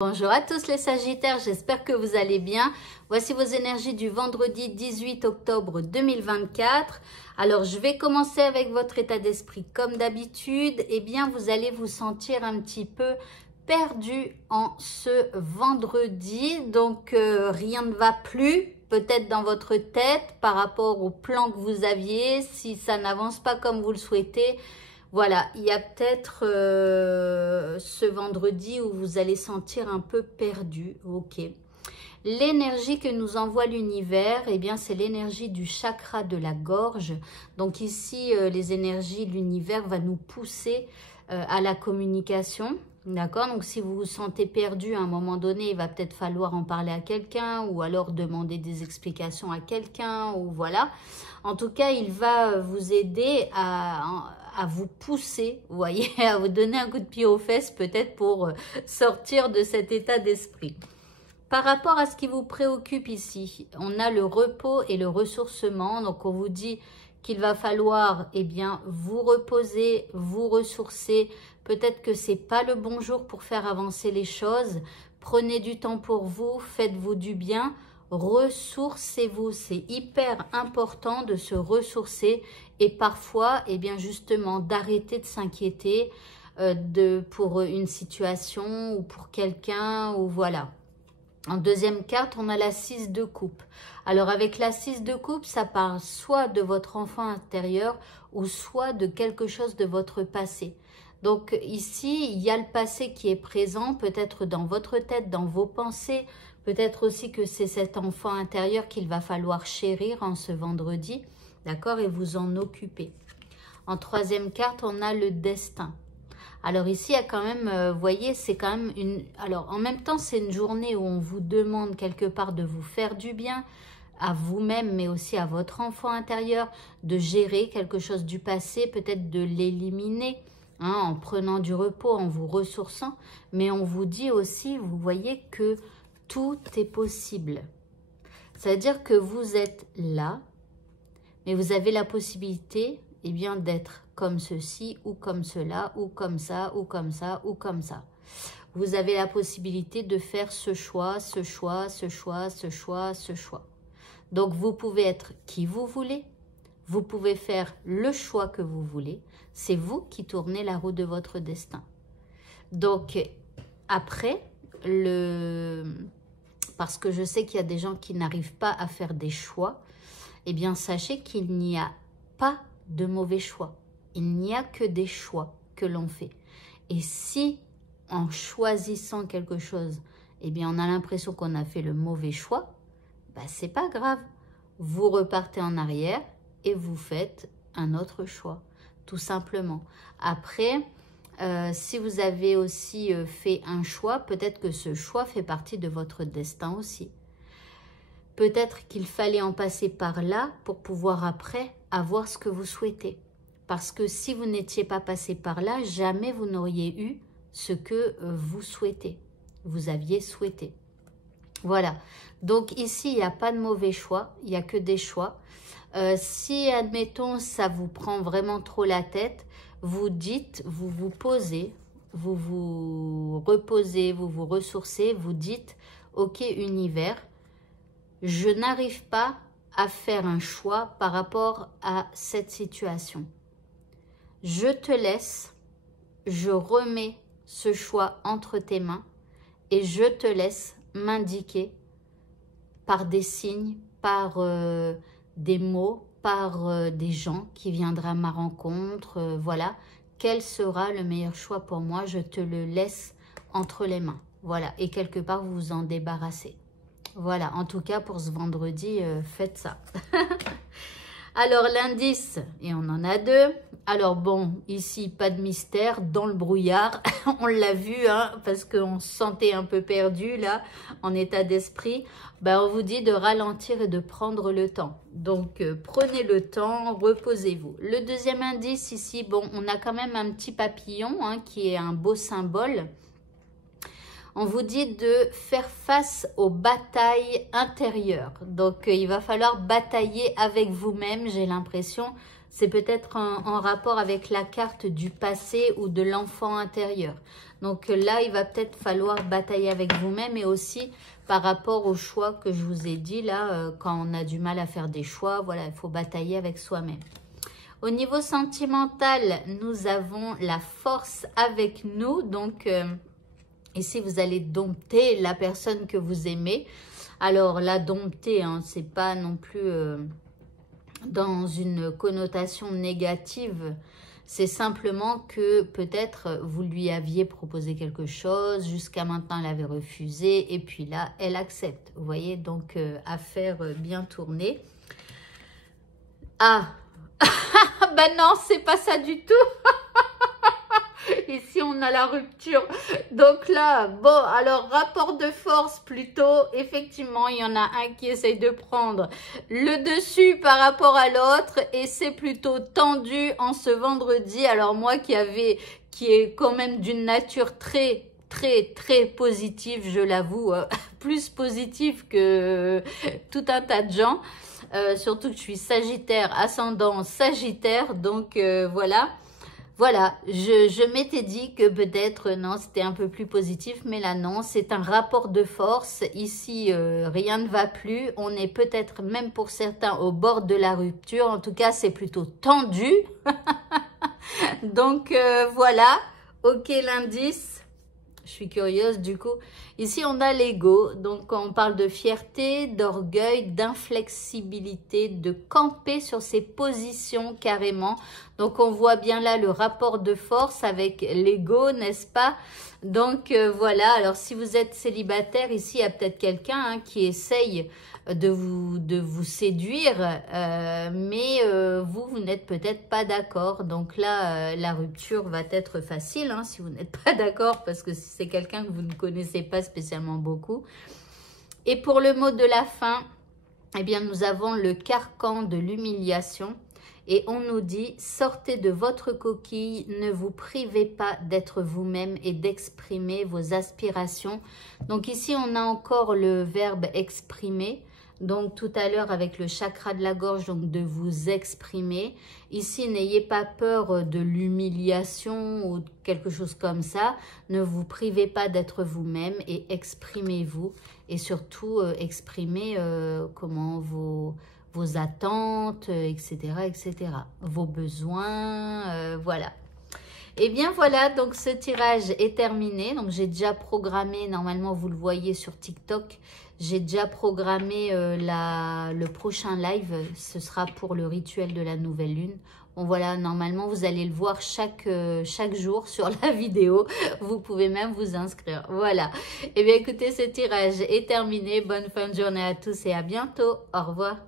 Bonjour à tous les Sagittaires, j'espère que vous allez bien. Voici vos énergies du vendredi 18 octobre 2024. Alors, je vais commencer avec votre état d'esprit. Comme d'habitude, eh bien, vous allez vous sentir un petit peu perdu en ce vendredi. Donc, rien ne va plus, peut-être dans votre tête par rapport au plan que vous aviez. Si ça n'avance pas comme vous le souhaitez, voilà, il y a peut-être ce vendredi où vous allez sentir un peu perdu. Ok. L'énergie que nous envoie l'univers, eh bien, c'est l'énergie du chakra de la gorge. Donc ici, les énergies de l'univers va nous pousser à la communication. D'accord? Donc si vous vous sentez perdu à un moment donné, il va peut-être falloir en parler à quelqu'un ou alors demander des explications à quelqu'un ou voilà. En tout cas, il va vous aider à vous pousser, vous voyez, à vous donner un coup de pied aux fesses peut-être pour sortir de cet état d'esprit. Par rapport à ce qui vous préoccupe ici, on a le repos et le ressourcement. Donc, on vous dit qu'il va falloir, eh bien, vous reposer, vous ressourcer. Peut-être que ce n'est pas le bon jour pour faire avancer les choses. Prenez du temps pour vous, faites-vous du bien, ressourcez-vous. C'est hyper important de se ressourcer et parfois, eh bien, justement, d'arrêter de s'inquiéter pour une situation ou pour quelqu'un ou voilà. En deuxième carte, on a la 6 de coupe. Alors, avec la 6 de coupe, ça parle soit de votre enfant intérieur ou soit de quelque chose de votre passé. Donc, ici, il y a le passé qui est présent, peut-être dans votre tête, dans vos pensées. Peut-être aussi que c'est cet enfant intérieur qu'il va falloir chérir en ce vendredi, d'accord, et vous en occuper. En troisième carte, on a le destin. Alors ici, il y a quand même, vous voyez, c'est quand même une... Alors, en même temps, c'est une journée où on vous demande quelque part de vous faire du bien à vous-même, mais aussi à votre enfant intérieur, de gérer quelque chose du passé, peut-être de l'éliminer, hein, en prenant du repos, en vous ressourçant. Mais on vous dit aussi, vous voyez, que tout est possible. C'est-à-dire que vous êtes là, mais vous avez la possibilité, eh bien, d'être comme ceci ou comme cela ou comme ça ou comme ça ou comme ça. Vous avez la possibilité de faire ce choix, ce choix, ce choix, ce choix, ce choix. Donc, vous pouvez être qui vous voulez. Vous pouvez faire le choix que vous voulez. C'est vous qui tournez la roue de votre destin. Donc, après, parce que je sais qu'il y a des gens qui n'arrivent pas à faire des choix, eh bien, sachez qu'il n'y a pas de mauvais choix. Il n'y a que des choix que l'on fait. Et si, en choisissant quelque chose, eh bien, on a l'impression qu'on a fait le mauvais choix, bah, c'est pas grave. Vous repartez en arrière et vous faites un autre choix, tout simplement. Après, si vous avez aussi fait un choix, peut-être que ce choix fait partie de votre destin aussi. Peut-être qu'il fallait en passer par là pour pouvoir après avoir ce que vous souhaitez. Parce que si vous n'étiez pas passé par là, jamais vous n'auriez eu ce que vous souhaitez, vous aviez souhaité. Voilà. Donc ici, il n'y a pas de mauvais choix, il n'y a que des choix. Si, admettons, ça vous prend vraiment trop la tête, vous dites, vous vous posez, vous vous reposez, vous vous ressourcez, vous dites, ok univers, je n'arrive pas à faire un choix par rapport à cette situation. Je te laisse, je remets ce choix entre tes mains et je te laisse m'indiquer par des signes, par des mots, par des gens qui viendraient à ma rencontre, voilà, quel sera le meilleur choix pour moi, je te le laisse entre les mains, voilà, et quelque part vous vous en débarrassez. Voilà, en tout cas pour ce vendredi, faites ça. Alors l'indice, et on en a deux. Alors bon, ici pas de mystère, dans le brouillard, on l'a vu, hein, parce qu'on se sentait un peu perdu là, en état d'esprit. Ben, on vous dit de ralentir et de prendre le temps. Donc prenez le temps, reposez-vous. Le deuxième indice ici, bon, on a quand même un petit papillon, hein, qui est un beau symbole. On vous dit de faire face aux batailles intérieures. Donc, il va falloir batailler avec vous-même, j'ai l'impression, c'est peut-être en rapport avec la carte du passé ou de l'enfant intérieur. Donc là, il va peut-être falloir batailler avec vous-même et aussi par rapport au choix que je vous ai dit là, quand on a du mal à faire des choix, voilà, il faut batailler avec soi-même. Au niveau sentimental, nous avons la force avec nous. Donc, ici, vous allez dompter la personne que vous aimez. Alors, la dompter, hein, c'est pas non plus dans une connotation négative. C'est simplement que peut-être vous lui aviez proposé quelque chose, jusqu'à maintenant elle avait refusé et puis là elle accepte. Vous voyez, donc affaire bien tournée. Ah, ben non, c'est pas ça du tout. Ici, on a la rupture. Donc là, bon, alors rapport de force plutôt. Effectivement, il y en a un qui essaye de prendre le dessus par rapport à l'autre. Et c'est plutôt tendu en ce vendredi. Alors moi qui est quand même d'une nature très positive, je l'avoue. Plus positive que tout un tas de gens. Surtout que je suis Sagittaire, ascendant Sagittaire. Donc voilà. Voilà, je m'étais dit que peut-être, non, c'était un peu plus positif, mais là, non, c'est un rapport de force. Ici, rien ne va plus. On est peut-être même pour certains au bord de la rupture. En tout cas, c'est plutôt tendu. Donc, voilà. Ok, l'indice. Je suis curieuse du coup. Ici, on a l'ego. Donc, on parle de fierté, d'orgueil, d'inflexibilité, de camper sur ses positions carrément. Donc, on voit bien là le rapport de force avec l'ego, n'est-ce pas? Donc, voilà. Alors, si vous êtes célibataire, ici, il y a peut-être quelqu'un qui essaye de vous séduire, mais vous n'êtes peut-être pas d'accord. Donc là, la rupture va être facile si vous n'êtes pas d'accord, parce que c'est quelqu'un que vous ne connaissez pas spécialement beaucoup. Et pour le mot de la fin, eh bien, nous avons le carcan de l'humiliation. Et on nous dit, sortez de votre coquille, ne vous privez pas d'être vous-même et d'exprimer vos aspirations. Donc ici, on a encore le verbe exprimer. Donc tout à l'heure avec le chakra de la gorge, donc de vous exprimer. Ici, n'ayez pas peur de l'humiliation ou quelque chose comme ça. Ne vous privez pas d'être vous-même et exprimez-vous. Et surtout, exprimez comment vos attentes, etc., etc. Vos besoins, voilà. Et bien voilà, donc ce tirage est terminé. Donc j'ai déjà programmé, normalement vous le voyez sur TikTok, j'ai déjà programmé le prochain live. Ce sera pour le rituel de la nouvelle lune. Bon voilà, normalement vous allez le voir chaque jour sur la vidéo. Vous pouvez même vous inscrire. Voilà. Et bien écoutez, ce tirage est terminé. Bonne fin de journée à tous et à bientôt. Au revoir.